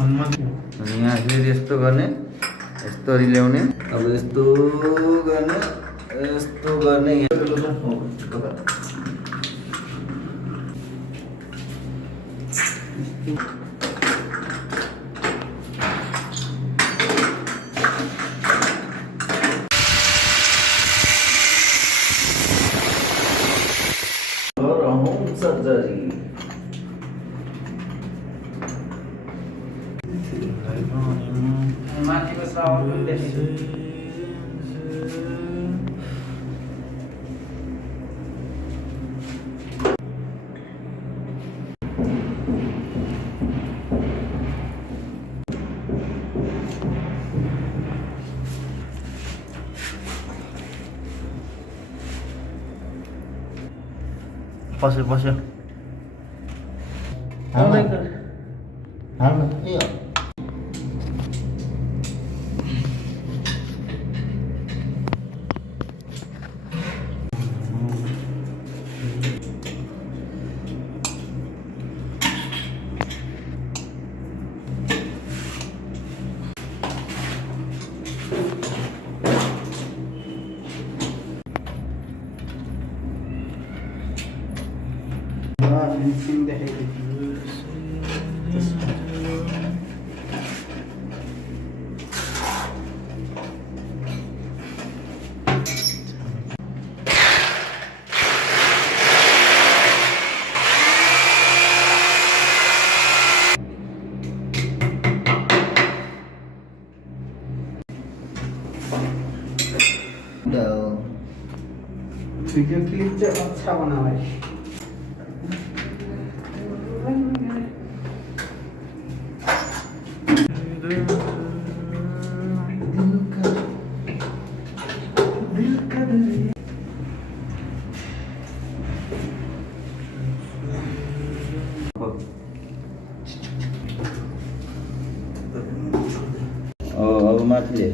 अनि यहाँ फेरि यस्तो गर्ने, यस्तरी ल्याउने, अब यस्तो गर्ने, यस्तो गर्ने। सर्जरी माथिको श्रावण पनि देखिन्छ। पस्यो पस्यो फिनिसिङ देखेको वीडियो क्लिप चाहिँ अच्छा बना भाई। अब माथि